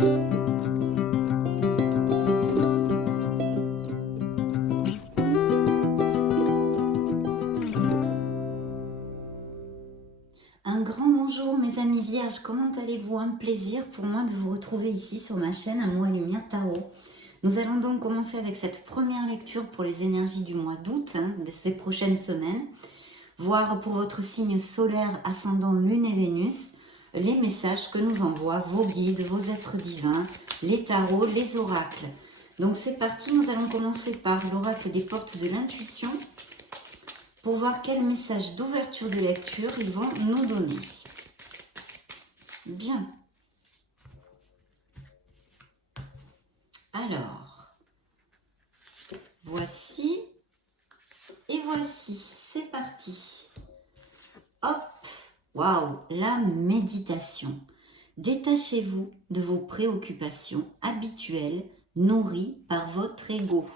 Un grand bonjour mes amis vierges, comment allez-vous? Un plaisir pour moi de vous retrouver ici sur ma chaîne Amour et Lumière Tarot. Nous allons donc commencer avec cette première lecture pour les énergies du mois d'août, de ces prochaines semaines. Voir pour votre signe solaire, ascendant, lune et Vénus, les messages que nous envoient vos guides, vos êtres divins, les tarots, les oracles. Donc c'est parti, nous allons commencer par l'oracle des portes de l'intuition, pour voir quel message d'ouverture de lecture ils vont nous donner. Bien. Alors, voici et voici. C'est parti. Hop. Waouh, la méditation. Détachez-vous de vos préoccupations habituelles nourries par votre ego.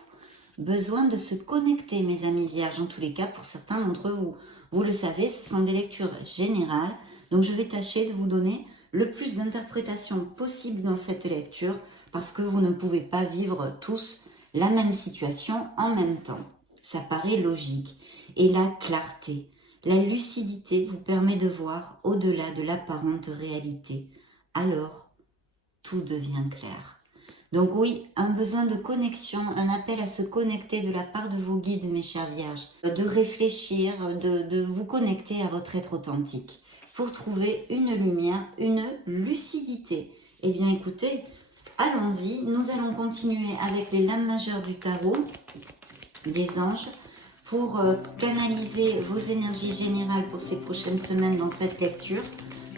Besoin de se connecter, mes amis vierges, en tous les cas pour certains d'entre vous. Vous le savez, ce sont des lectures générales, donc je vais tâcher de vous donner le plus d'interprétations possible dans cette lecture, parce que vous ne pouvez pas vivre tous la même situation en même temps. Ça paraît logique. Et la clarté, la lucidité vous permet de voir au-delà de l'apparente réalité. Alors, tout devient clair. Donc oui, un besoin de connexion, un appel à se connecter de la part de vos guides, mes chères vierges, de réfléchir, de vous connecter à votre être authentique pour trouver une lumière, une lucidité. Eh bien écoutez, allons-y, nous allons continuer avec les lames majeures du tarot, des anges, pour canaliser vos énergies générales pour ces prochaines semaines dans cette lecture.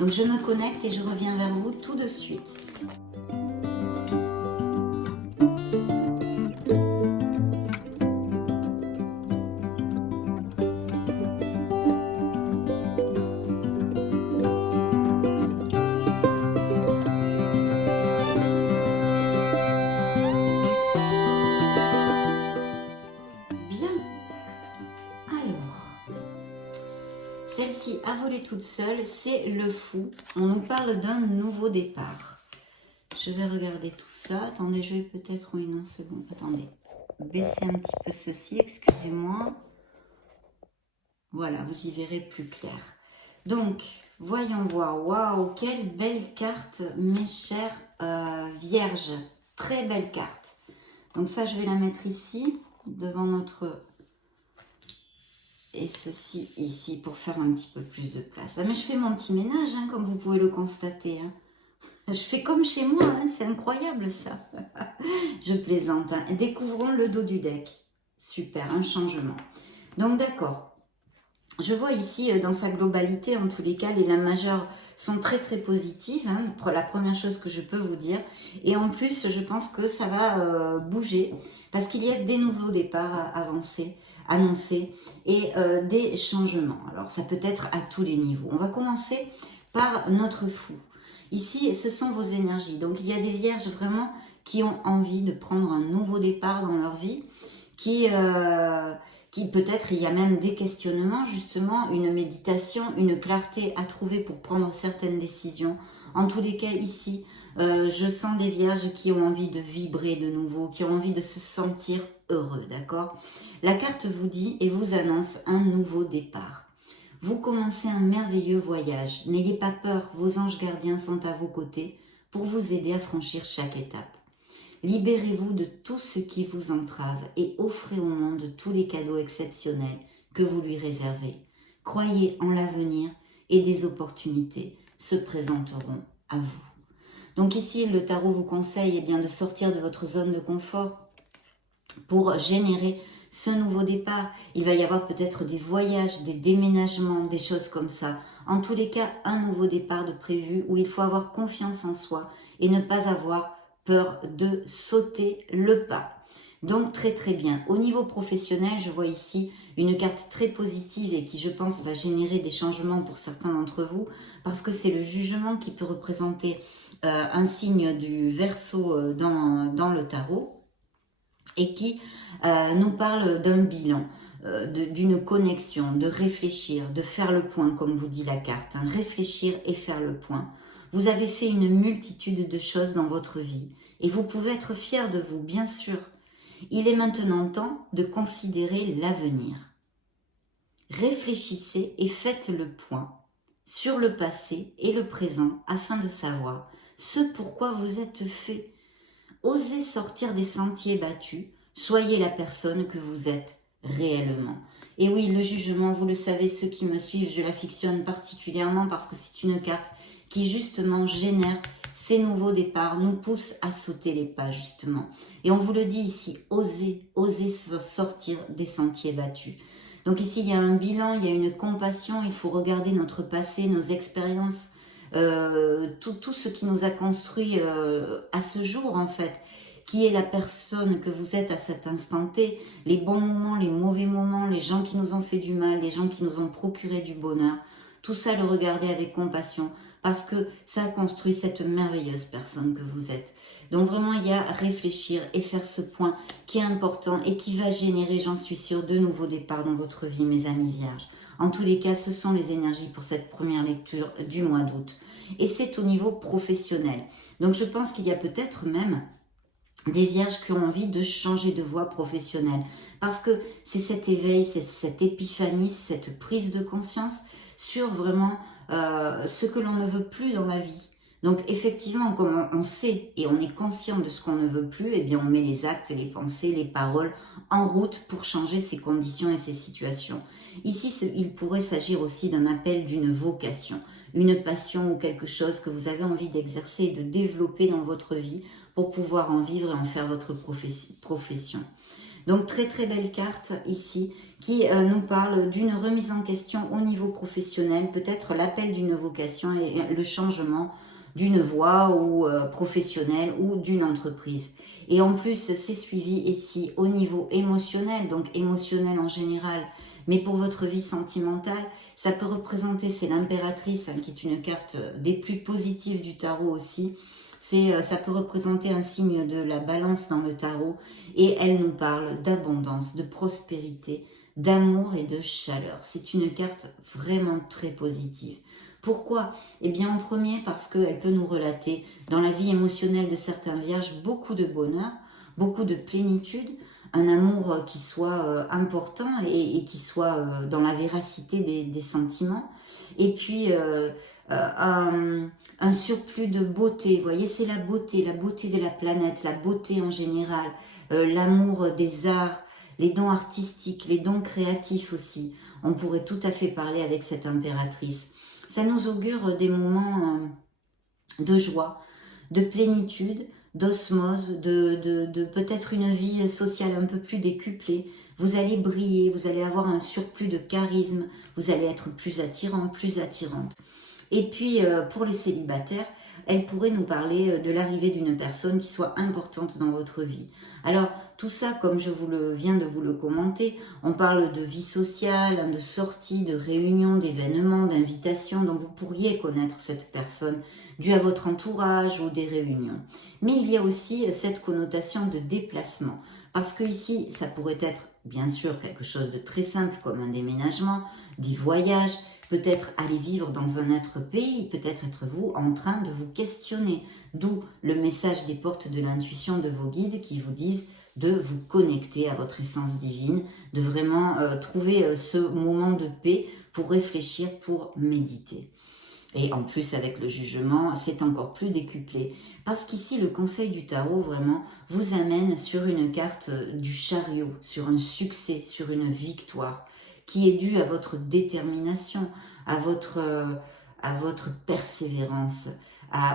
Donc je me connecte et je reviens vers vous tout de suite. Celle-ci a volé toute seule, c'est le fou. On nous parle d'un nouveau départ. Je vais regarder tout ça. Attendez, je vais peut-être... Oui, non, c'est bon. Attendez. Baisser un petit peu ceci, excusez-moi. Voilà, vous y verrez plus clair. Donc, voyons voir. Waouh, quelle belle carte, mes chers vierges. Très belle carte. Donc ça, je vais la mettre ici, devant notre... Et ceci ici pour faire un petit peu plus de place. Ah, mais je fais mon petit ménage, hein, comme vous pouvez le constater. Hein. Je fais comme chez moi, hein, c'est incroyable ça. Je plaisante. Hein. Découvrons le dos du deck. Super, un changement. Donc d'accord. Je vois ici dans sa globalité, en tous les cas, les lames majeures sont très très positives. Hein, la première chose que je peux vous dire. Et en plus, je pense que ça va bouger parce qu'il y a des nouveaux départs annoncés et des changements. Alors ça peut être à tous les niveaux. On va commencer par notre fou. Ici, ce sont vos énergies. Donc il y a des vierges vraiment qui ont envie de prendre un nouveau départ dans leur vie, qui peut-être il y a même des questionnements, justement, une méditation, une clarté à trouver pour prendre certaines décisions. En tous les cas, ici, je sens des vierges qui ont envie de vibrer de nouveau, qui ont envie de se sentir heureux, d'accord? La carte vous dit et vous annonce un nouveau départ. Vous commencez un merveilleux voyage. N'ayez pas peur, vos anges gardiens sont à vos côtés pour vous aider à franchir chaque étape. Libérez-vous de tout ce qui vous entrave et offrez au monde tous les cadeaux exceptionnels que vous lui réservez. Croyez en l'avenir et des opportunités se présenteront à vous. Donc ici, le tarot vous conseille bien de sortir de votre zone de confort pour générer ce nouveau départ. Il va y avoir peut-être des voyages, des déménagements, des choses comme ça. En tous les cas, un nouveau départ de prévu où il faut avoir confiance en soi et ne pas avoir peur de sauter le pas. Donc très très bien. Au niveau professionnel, je vois ici une carte très positive et qui je pense va générer des changements pour certains d'entre vous parce que c'est le jugement qui peut représenter un signe du Verseau dans le tarot et qui nous parle d'un bilan, d'une connexion, de réfléchir, de faire le point comme vous dit la carte, hein, réfléchir et faire le point. Vous avez fait une multitude de choses dans votre vie et vous pouvez être fier de vous, bien sûr. Il est maintenant temps de considérer l'avenir. Réfléchissez et faites le point sur le passé et le présent afin de savoir ce pourquoi vous êtes fait. Osez sortir des sentiers battus, soyez la personne que vous êtes réellement. Et oui, le jugement, vous le savez, ceux qui me suivent, je l'affectionne particulièrement parce que c'est une carte qui justement génère ces nouveaux départs, nous pousse à sauter les pas justement. Et on vous le dit ici, osez sortir des sentiers battus. Donc ici, il y a un bilan, il y a une compassion, il faut regarder notre passé, nos expériences, tout ce qui nous a construit à ce jour en fait, qui est la personne que vous êtes à cet instant T, les bons moments, les mauvais moments, les gens qui nous ont fait du mal, les gens qui nous ont procuré du bonheur, tout ça le regarder avec compassion parce que ça a construit cette merveilleuse personne que vous êtes. Donc vraiment, il y a à réfléchir et faire ce point qui est important et qui va générer, j'en suis sûre, de nouveaux départs dans votre vie, mes amis vierges. En tous les cas, ce sont les énergies pour cette première lecture du mois d'août. Et c'est au niveau professionnel. Donc je pense qu'il y a peut-être même des vierges qui ont envie de changer de voie professionnelle. Parce que c'est cet éveil, c'est cette épiphanie, cette prise de conscience sur vraiment ce que l'on ne veut plus dans la vie. Donc effectivement, comme on sait et on est conscient de ce qu'on ne veut plus, eh bien on met les actes, les pensées, les paroles en route pour changer ces conditions et ces situations. Ici, il pourrait s'agir aussi d'un appel d'une vocation, une passion ou quelque chose que vous avez envie d'exercer, de développer dans votre vie pour pouvoir en vivre et en faire votre profession. Donc très très belle carte ici qui nous parle d'une remise en question au niveau professionnel, peut-être l'appel d'une vocation et le changement d'une voie ou professionnelle ou d'une entreprise. Et en plus, c'est suivi ici au niveau émotionnel, donc émotionnel en général, mais pour votre vie sentimentale, ça peut représenter, c'est l'impératrice, hein, qui est une carte des plus positives du tarot aussi. Ça peut représenter un signe de la balance dans le tarot et elle nous parle d'abondance, de prospérité, d'amour et de chaleur. C'est une carte vraiment très positive. Pourquoi? Eh bien en premier parce qu'elle peut nous relater dans la vie émotionnelle de certains vierges beaucoup de bonheur, beaucoup de plénitude, un amour qui soit important et qui soit dans la véracité des sentiments. Et puis un surplus de beauté, vous voyez, c'est la beauté de la planète, la beauté en général, l'amour des arts, les dons artistiques, les dons créatifs aussi. On pourrait tout à fait parler avec cette impératrice. Ça nous augure des moments de joie, de plénitude, d'osmose, de peut-être une vie sociale un peu plus décuplée. Vous allez briller, vous allez avoir un surplus de charisme, vous allez être plus attirant, plus attirante. Et puis, pour les célibataires, elle pourrait nous parler de l'arrivée d'une personne qui soit importante dans votre vie. Alors, tout ça, comme viens de vous le commenter, on parle de vie sociale, de sorties, de réunions, d'événements, d'invitations. Donc, vous pourriez connaître cette personne due à votre entourage ou des réunions. Mais il y a aussi cette connotation de déplacement. Parce que ici, ça pourrait être, bien sûr, quelque chose de très simple comme un déménagement, des voyages, peut-être aller vivre dans un autre pays, peut-être être vous en train de vous questionner. D'où le message des portes de l'intuition de vos guides qui vous disent de vous connecter à votre essence divine, de vraiment trouver ce moment de paix pour réfléchir, pour méditer. Et en plus, avec le jugement, c'est encore plus décuplé. Parce qu'ici, le conseil du tarot, vraiment, vous amène sur une carte du chariot, sur un succès, sur une victoire, qui est due à votre détermination, à votre persévérance,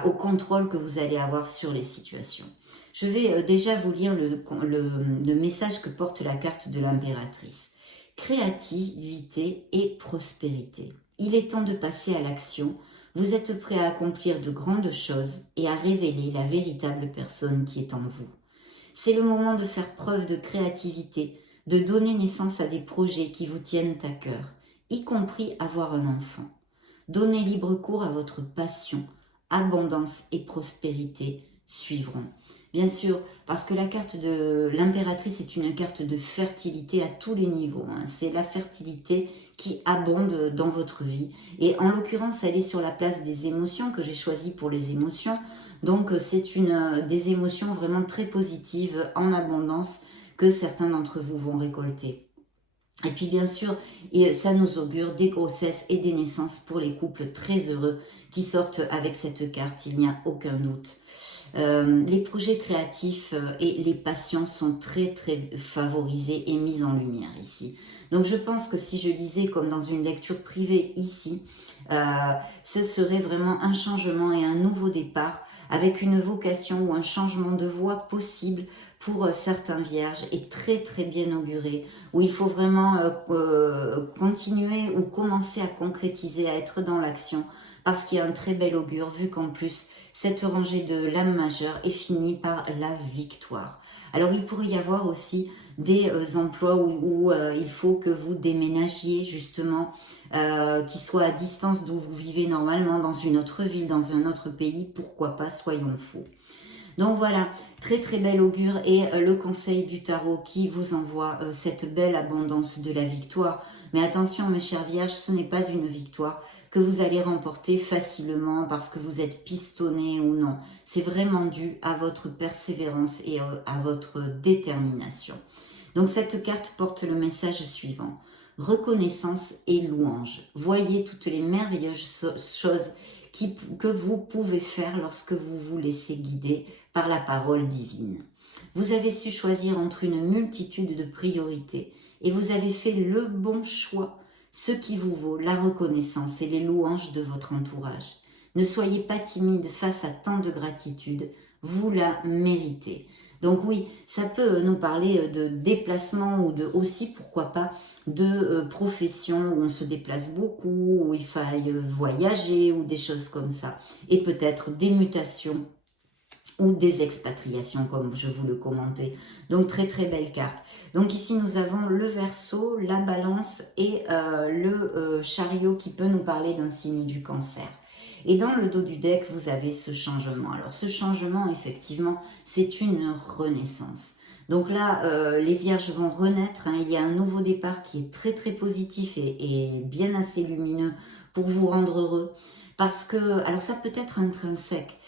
au contrôle que vous allez avoir sur les situations. Je vais déjà vous lire le message que porte la carte de l'impératrice. Créativité et prospérité. Il est temps de passer à l'action. Vous êtes prêt à accomplir de grandes choses et à révéler la véritable personne qui est en vous. C'est le moment de faire preuve de créativité, de donner naissance à des projets qui vous tiennent à cœur, y compris avoir un enfant. Donnez libre cours à votre passion, abondance et prospérité suivront. Bien sûr, parce que la carte de l'impératrice est une carte de fertilité à tous les niveaux. Hein. C'est la fertilité qui abonde dans votre vie. Et en l'occurrence, elle est sur la place des émotions que j'ai choisi pour les émotions. Donc, c'est des émotions vraiment très positives, en abondance, que certains d'entre vous vont récolter. Et puis bien sûr, ça nous augure des grossesses et des naissances pour les couples très heureux qui sortent avec cette carte, il n'y a aucun doute. Les projets créatifs et les passions sont très très favorisés et mis en lumière ici. Donc je pense que si je lisais comme dans une lecture privée ici, ce serait vraiment un changement et un nouveau départ avec une vocation ou un changement de voie possible pour certains vierges et très très bien auguré, où il faut vraiment continuer ou commencer à concrétiser, à être dans l'action, parce qu'il y a un très bel augure, vu qu'en plus, cette rangée de l'âme majeure est finie par la victoire. Alors il pourrait y avoir aussi des emplois où il faut que vous déménagiez justement, qui soient à distance d'où vous vivez normalement, dans une autre ville, dans un autre pays, pourquoi pas, soyons fous. Donc voilà, très très bel augure et le conseil du tarot qui vous envoie cette belle abondance de la victoire. Mais attention mes chères vierges, ce n'est pas une victoire que vous allez remporter facilement parce que vous êtes pistonné ou non. C'est vraiment dû à votre persévérance et à votre détermination. Donc cette carte porte le message suivant. Reconnaissance et louange. Voyez toutes les merveilleuses choses que vous pouvez faire lorsque vous vous laissez guider par la parole divine. Vous avez su choisir entre une multitude de priorités et vous avez fait le bon choix, ce qui vous vaut la reconnaissance et les louanges de votre entourage. Ne soyez pas timide face à tant de gratitude, vous la méritez. Donc oui, ça peut nous parler de déplacement ou de aussi, pourquoi pas, de profession où on se déplace beaucoup, où il faille voyager ou des choses comme ça. Et peut-être des mutations ou des expatriations comme je vous le commentais. Donc très très belle carte. Donc ici nous avons le Verseau, la Balance et le Chariot qui peut nous parler d'un signe du Cancer. Et dans le dos du deck, vous avez ce changement. Alors ce changement, effectivement, c'est une renaissance. Donc là, les vierges vont renaître. Hein. Il y a un nouveau départ qui est très très positif et bien assez lumineux pour vous rendre heureux. Parce que, alors ça peut être intrinsèque.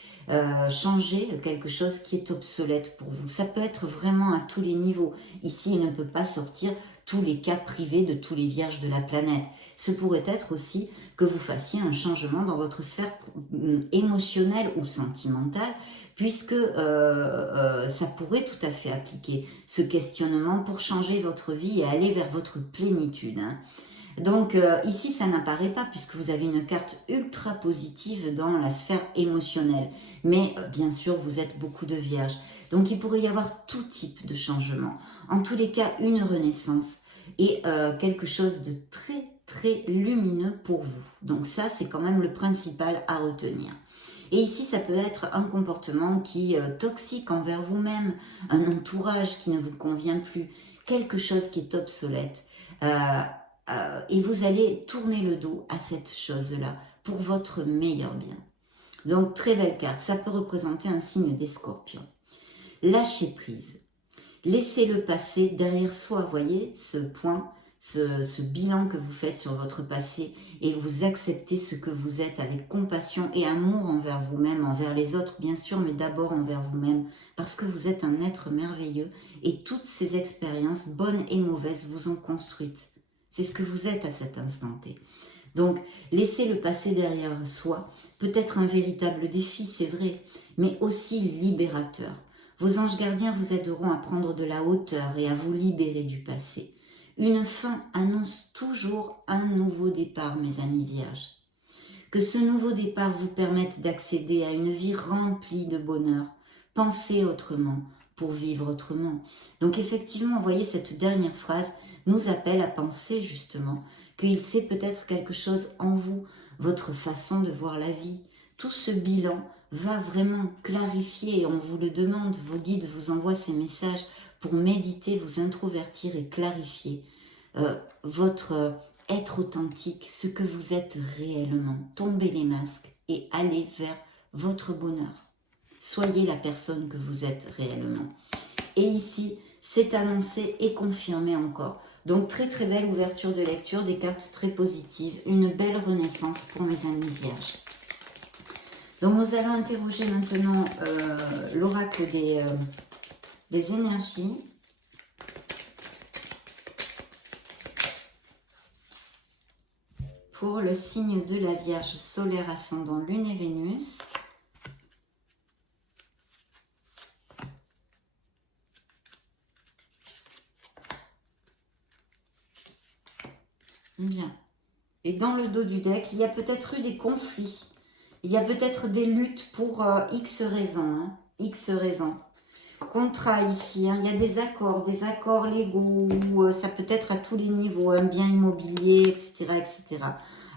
Changer quelque chose qui est obsolète pour vous. Ça peut être vraiment à tous les niveaux. Ici, il ne peut pas sortir tous les cas privés de tous les vierges de la planète. Ce pourrait être aussi que vous fassiez un changement dans votre sphère émotionnelle ou sentimentale, puisque ça pourrait tout à fait appliquer ce questionnement pour changer votre vie et aller vers votre plénitude. Hein. Donc ici, ça n'apparaît pas puisque vous avez une carte ultra positive dans la sphère émotionnelle. Mais bien sûr, vous êtes beaucoup de vierges. Donc il pourrait y avoir tout type de changement. En tous les cas, une renaissance et quelque chose de très très lumineux pour vous. Donc ça, c'est quand même le principal à retenir. Et ici, ça peut être un comportement qui est toxique envers vous-même, un entourage qui ne vous convient plus, quelque chose qui est obsolète. Et vous allez tourner le dos à cette chose-là pour votre meilleur bien. Donc, très belle carte. Ça peut représenter un signe des scorpions. Lâchez prise. Laissez le passé derrière soi. Voyez ce point, ce bilan que vous faites sur votre passé et vous acceptez ce que vous êtes avec compassion et amour envers vous-même, envers les autres bien sûr, mais d'abord envers vous-même parce que vous êtes un être merveilleux et toutes ces expériences, bonnes et mauvaises, vous ont construite. C'est ce que vous êtes à cet instant T. Donc, laisser le passé derrière soi peut être un véritable défi, c'est vrai, mais aussi libérateur. Vos anges gardiens vous aideront à prendre de la hauteur et à vous libérer du passé. Une fin annonce toujours un nouveau départ, mes amis vierges. Que ce nouveau départ vous permette d'accéder à une vie remplie de bonheur. Pensez autrement pour vivre autrement. Donc effectivement, vous voyez, cette dernière phrase nous appelle à penser justement qu'il sait peut-être quelque chose en vous, votre façon de voir la vie. Tout ce bilan va vraiment clarifier, et on vous le demande, vos guides vous envoient ces messages pour méditer, vous introvertir et clarifier votre être authentique, ce que vous êtes réellement. Tombez les masques et allez vers votre bonheur. Soyez la personne que vous êtes réellement. Et ici, c'est annoncé et confirmé encore. Donc, très très belle ouverture de lecture, des cartes très positives, une belle renaissance pour mes amis vierges. Donc, nous allons interroger maintenant l'oracle des énergies. Pour le signe de la Vierge solaire ascendant Lune et Vénus. Bien. Et dans le dos du deck, il y a peut-être eu des conflits. Il y a peut-être des luttes pour X raisons. Hein, X raisons. Contrat ici, hein, il y a des accords légaux, ça peut être à tous les niveaux, un bien immobilier, etc., etc.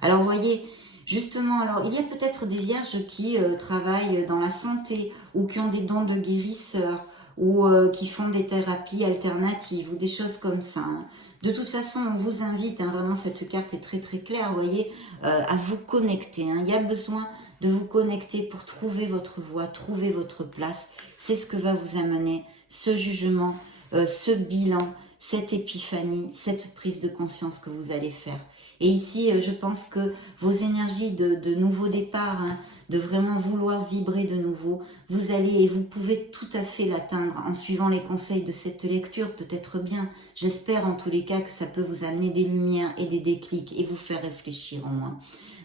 Alors, vous voyez, justement, alors il y a peut-être des vierges qui travaillent dans la santé ou qui ont des dons de guérisseurs ou qui font des thérapies alternatives ou des choses comme ça. Hein. De toute façon, on vous invite, hein, vraiment cette carte est très très claire, vous voyez, à vous connecter. Hein. Il y a besoin de vous connecter pour trouver votre voie, trouver votre place. C'est ce que va vous amener ce jugement, ce bilan, cette épiphanie, cette prise de conscience que vous allez faire. Et ici, je pense que vos énergies de nouveau départ, hein, de vraiment vouloir vibrer de nouveau, vous allez et vous pouvez tout à fait l'atteindre en suivant les conseils de cette lecture, peut-être bien. J'espère en tous les cas que ça peut vous amener des lumières et des déclics et vous faire réfléchir au moins.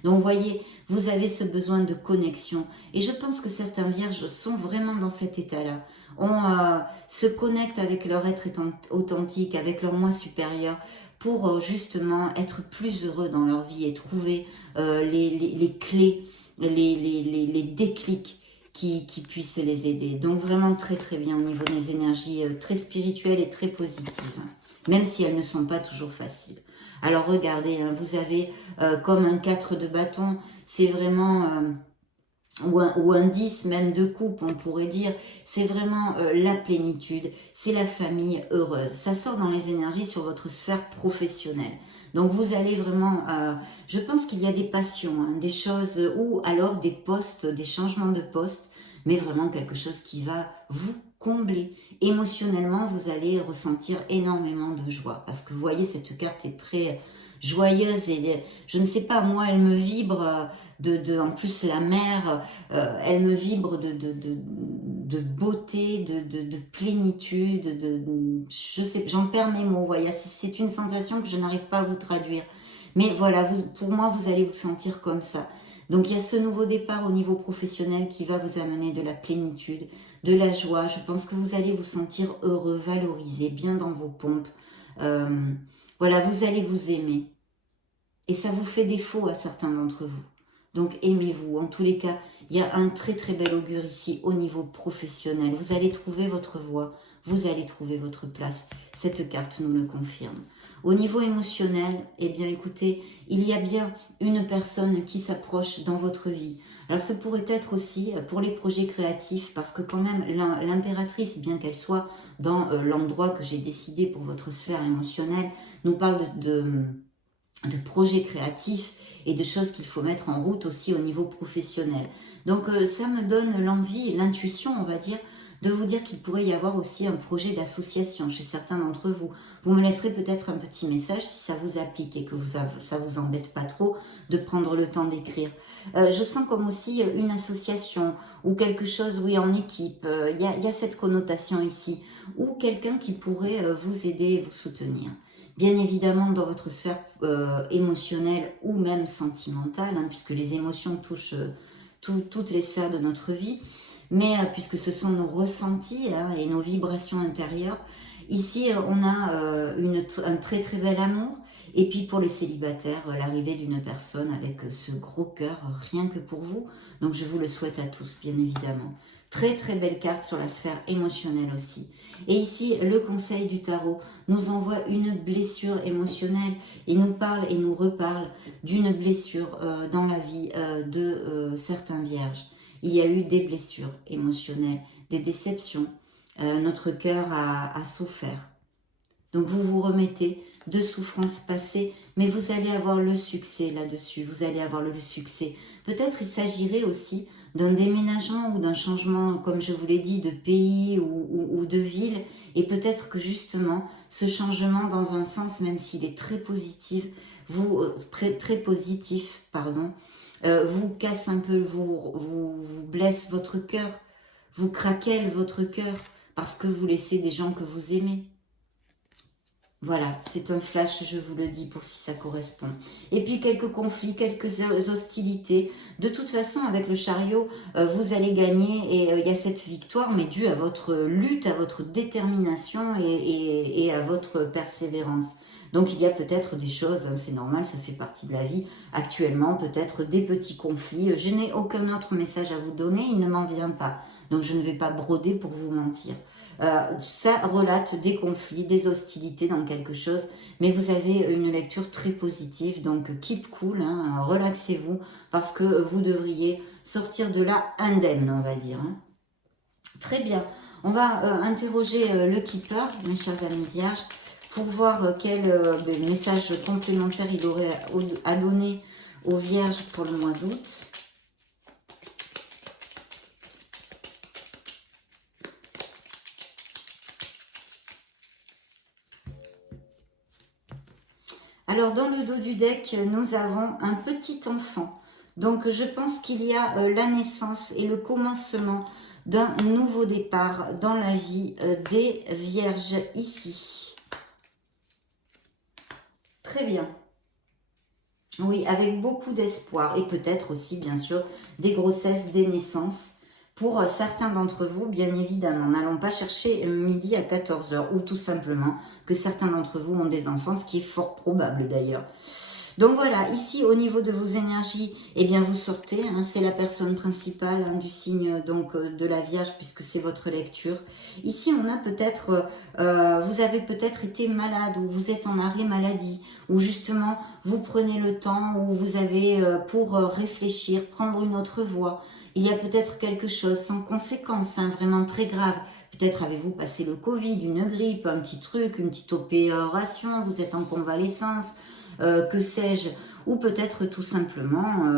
Donc, vous voyez, vous avez ce besoin de connexion. Et je pense que certains vierges sont vraiment dans cet état-là. On se connecte avec leur être authentique, avec leur moi supérieur, pour justement être plus heureux dans leur vie et trouver les clés, les déclics qui puissent les aider. Donc, vraiment très très bien au niveau des énergies très spirituelles et très positives, même si elles ne sont pas toujours faciles. Alors regardez, hein, vous avez comme un 4 de bâton, c'est vraiment, ou un 10 même de coupe, on pourrait dire, c'est vraiment la plénitude, c'est la famille heureuse. Ça sort dans les énergies sur votre sphère professionnelle. Donc vous allez vraiment, je pense qu'il y a des passions, hein, des choses, ou alors des postes, des changements de poste, mais vraiment quelque chose qui va vous combler. Émotionnellement, vous allez ressentir énormément de joie. Parce que vous voyez, cette carte est très joyeuse et je ne sais pas, moi, elle me vibre en plus la mer, elle me vibre de beauté, de plénitude, je sais, j'en perds mes mots, voyez, c'est une sensation que je n'arrive pas à vous traduire. Mais voilà, pour moi, vous allez vous sentir comme ça. Donc il y a ce nouveau départ au niveau professionnel qui va vous amener de la plénitude, de la joie. Je pense que vous allez vous sentir heureux, valorisé, bien dans vos pompes. Voilà, vous allez vous aimer. Et ça vous fait défaut à certains d'entre vous. Donc aimez-vous. En tous les cas, il y a un très très bel augure ici au niveau professionnel. Vous allez trouver votre voie, vous allez trouver votre place. Cette carte nous le confirme. Au niveau émotionnel, eh bien écoutez, il y a bien une personne qui s'approche dans votre vie. Alors ça pourrait être aussi pour les projets créatifs, parce que quand même l'impératrice, bien qu'elle soit dans l'endroit que j'ai décidé pour votre sphère émotionnelle, nous parle de projets créatifs et de choses qu'il faut mettre en route aussi au niveau professionnel. Donc ça me donne l'envie, l'intuition on va dire, de vous dire qu'il pourrait y avoir aussi un projet d'association chez certains d'entre vous. Vous me laisserez peut-être un petit message si ça vous applique et que ça vous embête pas trop de prendre le temps d'écrire. Je sens comme aussi une association ou quelque chose, oui, en équipe. Il y a cette connotation ici. Ou quelqu'un qui pourrait vous aider et vous soutenir. Bien évidemment dans votre sphère émotionnelle ou même sentimentale, hein, puisque les émotions touchent toutes les sphères de notre vie, mais puisque ce sont nos ressentis hein, et nos vibrations intérieures, ici on a un très très bel amour, et puis pour les célibataires, l'arrivée d'une personne avec ce gros cœur rien que pour vous, donc je vous le souhaite à tous bien évidemment. Très très belle carte sur la sphère émotionnelle aussi. Et ici, le conseil du tarot nous envoie une blessure émotionnelle et nous parle et nous reparle d'une blessure dans la vie de certains vierges. Il y a eu des blessures émotionnelles, des déceptions. Notre cœur a souffert. Donc vous vous remettez de souffrances passées, mais vous allez avoir le succès là-dessus. Vous allez avoir le succès. Peut-être il s'agirait aussi d'un déménagement ou d'un changement, comme je vous l'ai dit, de pays ou de ville. Et peut-être que justement, ce changement dans un sens, même s'il est très positif, très positif, pardon, vous casse un peu, vous blesse votre cœur, vous craquelle votre cœur, parce que vous laissez des gens que vous aimez. Voilà, c'est un flash, je vous le dis, pour si ça correspond. Et puis quelques conflits, quelques hostilités. De toute façon, avec le chariot, vous allez gagner et il y a cette victoire, mais due à votre lutte, à votre détermination et à votre persévérance. Donc il y a peut-être des choses, hein, c'est normal, ça fait partie de la vie. Actuellement, peut-être des petits conflits. Je n'ai aucun autre message à vous donner, il ne m'en vient pas. Donc je ne vais pas broder pour vous mentir. Ça relate des conflits, des hostilités dans quelque chose, mais vous avez une lecture très positive, donc keep cool, hein, relaxez-vous, parce que vous devriez sortir de là indemne, on va dire. Hein. Très bien, on va interroger le keeper, mes chers amis vierges, pour voir quel message complémentaire il aurait à donner aux vierges pour le mois d'août. Alors, dans le dos du deck, nous avons un petit enfant. Donc, je pense qu'il y a la naissance et le commencement d'un nouveau départ dans la vie des vierges ici. Très bien. Oui, avec beaucoup d'espoir et peut-être aussi, bien sûr, des grossesses, des naissances. Pour certains d'entre vous, bien évidemment, n'allons pas chercher midi à 14 h ou tout simplement que certains d'entre vous ont des enfants, ce qui est fort probable d'ailleurs. Donc voilà, ici au niveau de vos énergies, eh bien vous sortez, hein, c'est la personne principale hein, du signe donc de la Vierge puisque c'est votre lecture. Ici on a peut-être, vous avez peut-être été malade ou vous êtes en arrêt maladie ou justement vous prenez le temps ou vous avez pour réfléchir, prendre une autre voie. Il y a peut-être quelque chose sans conséquence, hein, vraiment très grave. Peut-être avez-vous passé le Covid, une grippe, un petit truc, une petite opération, vous êtes en convalescence, que sais-je, ou peut-être tout simplement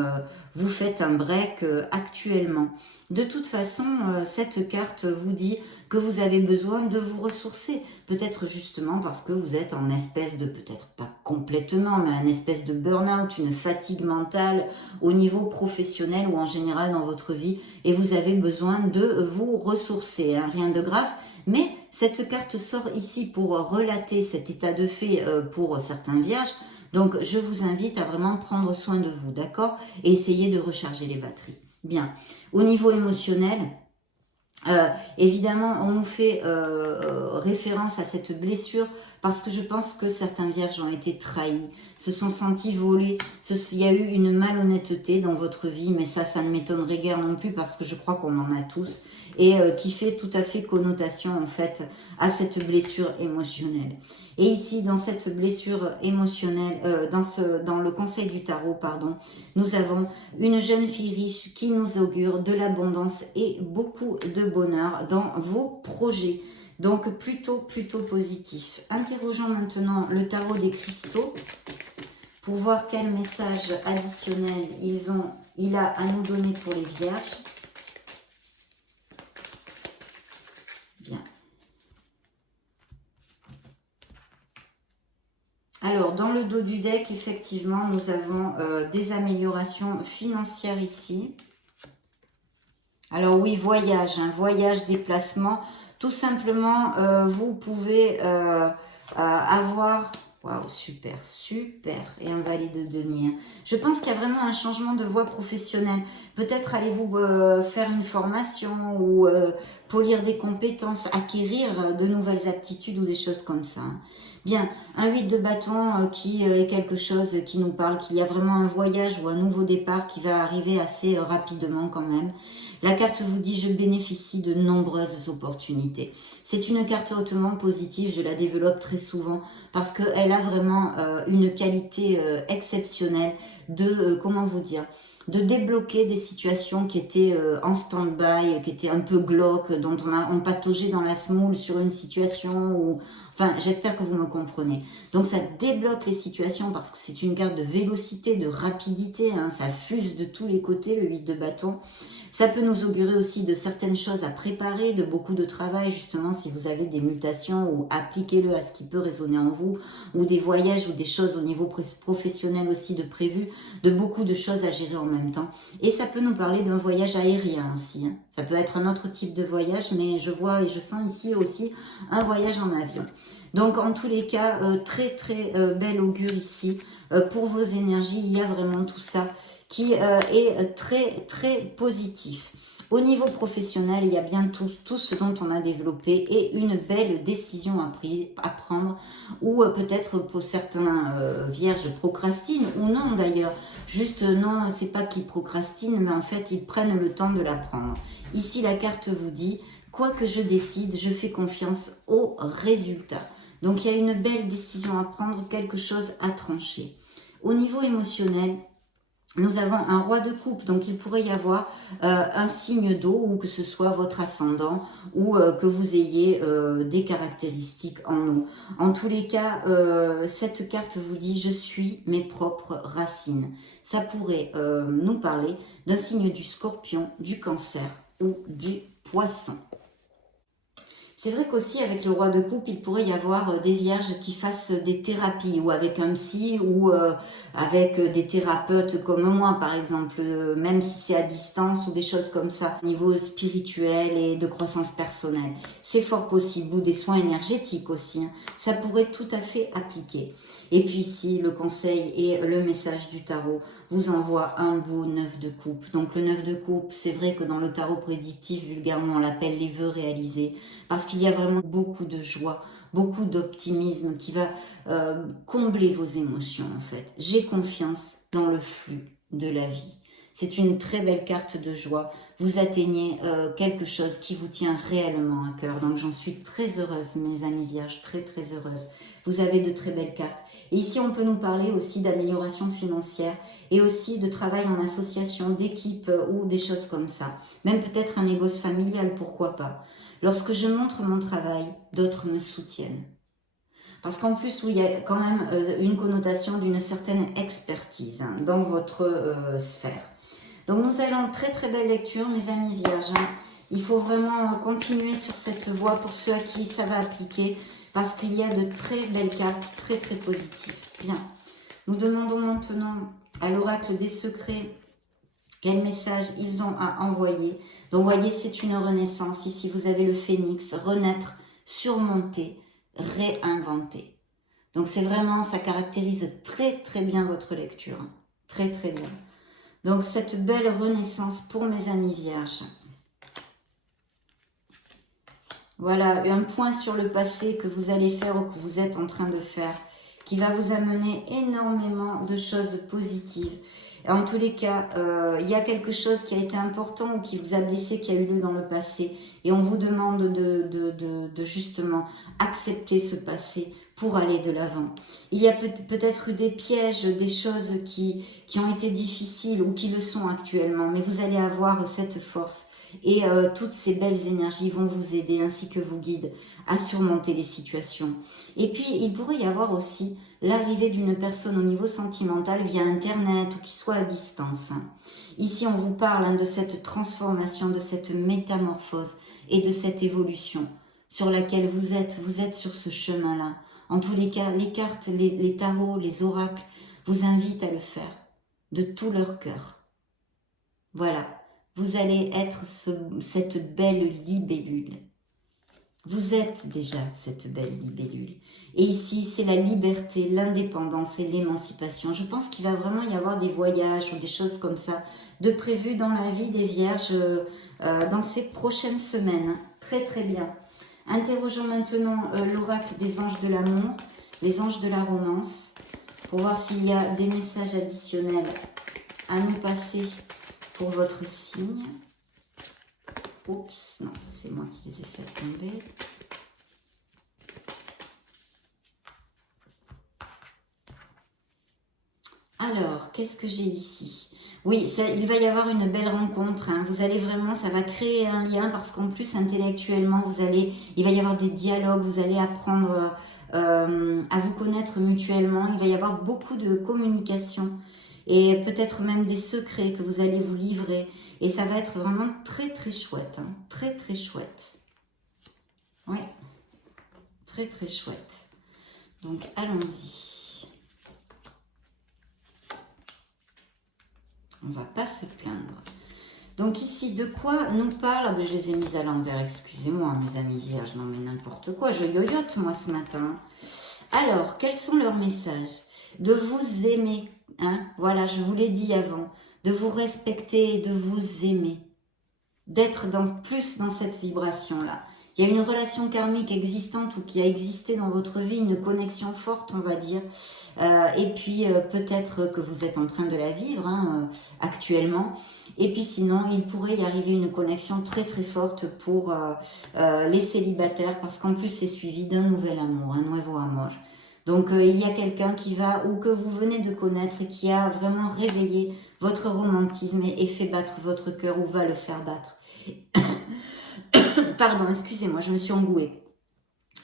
vous faites un break actuellement. De toute façon, cette carte vous dit que vous avez besoin de vous ressourcer, peut-être justement parce que vous êtes en espèce de, peut-être pas complètement, mais un espèce de burn-out, une fatigue mentale au niveau professionnel ou en général dans votre vie, et vous avez besoin de vous ressourcer, hein, rien de grave. Mais cette carte sort ici pour relater cet état de fait pour certains vierges. Donc, je vous invite à vraiment prendre soin de vous, d'accord? Et essayer de recharger les batteries. Bien. Au niveau émotionnel, évidemment, on nous fait référence à cette blessure parce que je pense que certains vierges ont été trahis, se sont sentis volés. Il y a eu une malhonnêteté dans votre vie, mais ça ne m'étonnerait guère non plus parce que je crois qu'on en a tous et qui fait tout à fait connotation en fait à cette blessure émotionnelle. Et ici, dans cette blessure émotionnelle, dans le conseil du tarot, pardon, nous avons une jeune fille riche qui nous augure de l'abondance et beaucoup de bonheur dans vos projets. Donc, plutôt positif. Interrogeons maintenant le tarot des cristaux pour voir quel message additionnel il a à nous donner pour les vierges. Bien. Alors, dans le dos du deck, effectivement, nous avons des améliorations financières ici. Alors oui, voyage, hein, voyage, déplacement. Tout simplement, vous pouvez avoir... Waouh, super, super. Et un valet de denier. Je pense qu'il y a vraiment un changement de voie professionnelle. Peut-être allez-vous faire une formation ou polir des compétences, acquérir de nouvelles aptitudes ou des choses comme ça. Bien, un 8 de bâton qui est quelque chose qui nous parle qu'il y a vraiment un voyage ou un nouveau départ qui va arriver assez rapidement quand même. La carte vous dit « Je bénéficie de nombreuses opportunités ». C'est une carte hautement positive, je la développe très souvent parce qu'elle a vraiment une qualité exceptionnelle de, comment vous dire, de débloquer des situations qui étaient en stand-by, qui étaient un peu glauques, dont on pataugeait dans la semoule sur une situation ou... Enfin, j'espère que vous me comprenez. Donc, ça débloque les situations parce que c'est une carte de vélocité, de rapidité. Hein, ça fuse de tous les côtés, le 8 de bâton. Ça peut nous augurer aussi de certaines choses à préparer, de beaucoup de travail, justement, si vous avez des mutations, ou appliquez-le à ce qui peut résonner en vous, ou des voyages, ou des choses au niveau professionnel aussi de prévu, de beaucoup de choses à gérer en même temps. Et ça peut nous parler d'un voyage aérien aussi, hein. Ça peut être un autre type de voyage, mais je vois et je sens ici aussi un voyage en avion. Donc, en tous les cas, très très bel augure ici. Pour vos énergies, il y a vraiment tout ça qui est très très positif. Au niveau professionnel, il y a bien tout ce dont on a développé et une belle décision à prendre, ou peut-être pour certains vierges procrastinent, ou non d'ailleurs. Juste non, c'est pas qu'ils procrastinent, mais en fait ils prennent le temps de la prendre. Ici la carte vous dit, quoi que je décide, je fais confiance au résultat. Donc il y a une belle décision à prendre, quelque chose à trancher. Au niveau émotionnel, nous avons un roi de coupe, donc il pourrait y avoir un signe d'eau, ou que ce soit votre ascendant, ou que vous ayez des caractéristiques en eau. En tous les cas, cette carte vous dit « Je suis mes propres racines ». Ça pourrait nous parler d'un signe du Scorpion, du Cancer ou du Poisson. C'est vrai qu'aussi avec le roi de coupe, il pourrait y avoir des vierges qui fassent des thérapies, ou avec un psy, ou avec des thérapeutes comme moi par exemple, même si c'est à distance ou des choses comme ça, au niveau spirituel et de croissance personnelle. C'est fort possible, ou des soins énergétiques aussi, hein. Ça pourrait tout à fait appliquer. Et puis ici, le conseil et le message du tarot vous envoie un beau 9 de coupe. Donc le 9 de coupe, c'est vrai que dans le tarot prédictif, vulgairement, on l'appelle les vœux réalisés, parce qu'il y a vraiment beaucoup de joie, beaucoup d'optimisme qui va combler vos émotions en fait. J'ai confiance dans le flux de la vie. C'est une très belle carte de joie. Vous atteignez quelque chose qui vous tient réellement à cœur. Donc j'en suis très heureuse, mes amis vierges, très très heureuse. Vous avez de très belles cartes. Et ici, on peut nous parler aussi d'amélioration financière et aussi de travail en association, d'équipe ou des choses comme ça. Même peut-être un négoce familial, pourquoi pas. Lorsque je montre mon travail, d'autres me soutiennent. Parce qu'en plus, oui, il y a quand même une connotation d'une certaine expertise hein, dans votre sphère. Donc nous allons, très très belle lecture, mes amis vierges. Hein. Il faut vraiment continuer sur cette voie pour ceux à qui ça va appliquer, parce qu'il y a de très belles cartes, très très positives. Bien, nous demandons maintenant à l'oracle des secrets quel message ils ont à envoyer. Donc, voyez, c'est une renaissance. Ici, vous avez le phénix, renaître, surmonter, réinventer. Donc, c'est vraiment, ça caractérise très, très bien votre lecture. Très, très bien. Donc, cette belle renaissance pour mes amis vierges. Voilà, un point sur le passé que vous allez faire ou que vous êtes en train de faire, qui va vous amener énormément de choses positives. Et en tous les cas, il y a quelque chose qui a été important ou qui vous a blessé, qui a eu lieu dans le passé. Et on vous demande de justement accepter ce passé pour aller de l'avant. Il y a peut-être eu des pièges, des choses qui ont été difficiles ou qui le sont actuellement. Mais vous allez avoir cette force. Et toutes ces belles énergies vont vous aider, ainsi que vous guident, à surmonter les situations. Et puis, il pourrait y avoir aussi l'arrivée d'une personne au niveau sentimental via Internet ou qui soit à distance. Ici, on vous parle de cette transformation, de cette métamorphose et de cette évolution sur laquelle vous êtes sur ce chemin-là. En tous les cas, les cartes, les tarots, les oracles vous invitent à le faire de tout leur cœur. Voilà. Vous allez être cette belle libellule. Vous êtes déjà cette belle libellule. Et ici, c'est la liberté, l'indépendance et l'émancipation. Je pense qu'il va vraiment y avoir des voyages ou des choses comme ça de prévues dans la vie des vierges dans ces prochaines semaines. Très très bien. Interrogeons maintenant l'oracle des anges de l'amour, les anges de la romance, pour voir s'il y a des messages additionnels à nous passer pour votre signe. Oups, non, c'est moi qui les ai fait tomber. Alors, qu'est-ce que j'ai ici? Oui, il va y avoir une belle rencontre. Hein. Vous allez vraiment, ça va créer un lien parce qu'en plus, intellectuellement, il va y avoir des dialogues, vous allez apprendre à vous connaître mutuellement. Il va y avoir beaucoup de communication et peut-être même des secrets que vous allez vous livrer. Et ça va être vraiment très très chouette, hein, très très chouette. Oui, très très chouette. Donc allons-y. On va pas se plaindre. Donc ici, de quoi nous parle? Ah ben, je les ai mises à l'envers, excusez-moi mes amis vierges, non mais n'importe quoi, je yoyote moi ce matin. Alors, quels sont leurs messages? De vous aimer, hein? Voilà, je vous l'ai dit avant, de vous respecter et de vous aimer, d'être plus dans cette vibration-là. Il y a une relation karmique existante ou qui a existé dans votre vie, une connexion forte, on va dire. Et puis, peut-être que vous êtes en train de la vivre hein, actuellement. Et puis sinon, il pourrait y arriver une connexion très très forte pour les célibataires parce qu'en plus, c'est suivi d'un nouvel amour, un nuevo amor. Donc, il y a quelqu'un qui va, ou que vous venez de connaître et qui a vraiment réveillé votre romantisme et fait battre votre cœur ou va le faire battre. Pardon, excusez-moi, je me suis engouée.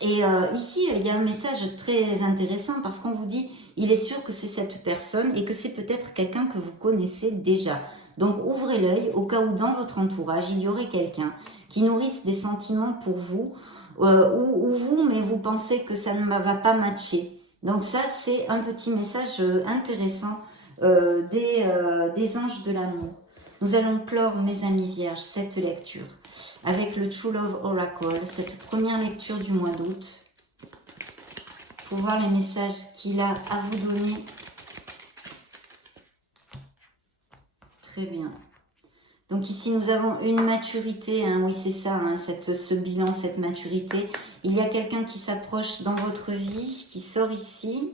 Et ici, il y a un message très intéressant parce qu'on vous dit, il est sûr que c'est cette personne et que c'est peut-être quelqu'un que vous connaissez déjà. Donc ouvrez l'œil au cas où dans votre entourage, il y aurait quelqu'un qui nourrisse des sentiments pour vous ou vous, mais vous pensez que ça ne va pas matcher. Donc ça, c'est un petit message intéressant des anges de l'amour. Nous allons clore, mes amis vierges, cette lecture avec le True Love Oracle, cette première lecture du mois d'août, pour voir les messages qu'il a à vous donner. Très bien. Donc ici, nous avons une maturité, hein, oui c'est ça, hein, ce bilan, cette maturité. Il y a quelqu'un qui s'approche dans votre vie, qui sort ici.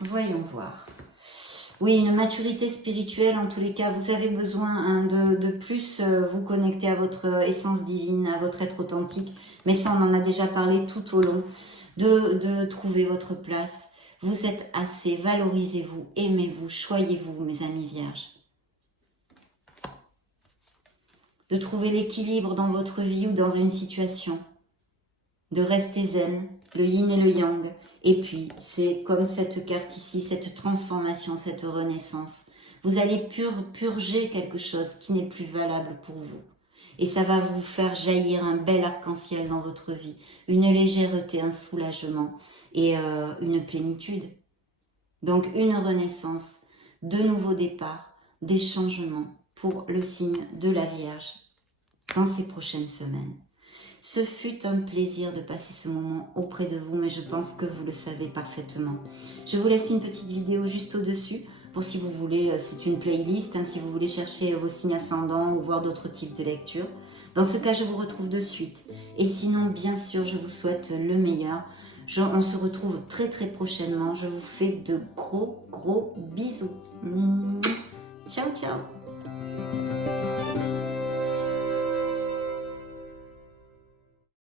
Voyons voir. Oui, une maturité spirituelle, en tous les cas, vous avez besoin hein, de plus vous connecter à votre essence divine, à votre être authentique. Mais ça, on en a déjà parlé tout au long, de trouver votre place. Vous êtes assez, valorisez-vous, aimez-vous, choyez-vous, mes amis vierges. De trouver l'équilibre dans votre vie ou dans une situation. De rester zen, le yin et le yang. Et puis, c'est comme cette carte ici, cette transformation, cette renaissance. Vous allez purger quelque chose qui n'est plus valable pour vous. Et ça va vous faire jaillir un bel arc-en-ciel dans votre vie. Une légèreté, un soulagement et une plénitude. Donc, une renaissance, de nouveaux départs, des changements pour le signe de la Vierge dans ces prochaines semaines. Ce fut un plaisir de passer ce moment auprès de vous, mais je pense que vous le savez parfaitement. Je vous laisse une petite vidéo juste au-dessus, pour si vous voulez, c'est une playlist, hein, si vous voulez chercher vos signes ascendants ou voir d'autres types de lectures. Dans ce cas, je vous retrouve de suite. Et sinon, bien sûr, je vous souhaite le meilleur. On se retrouve très très prochainement. Je vous fais de gros bisous. Ciao, ciao.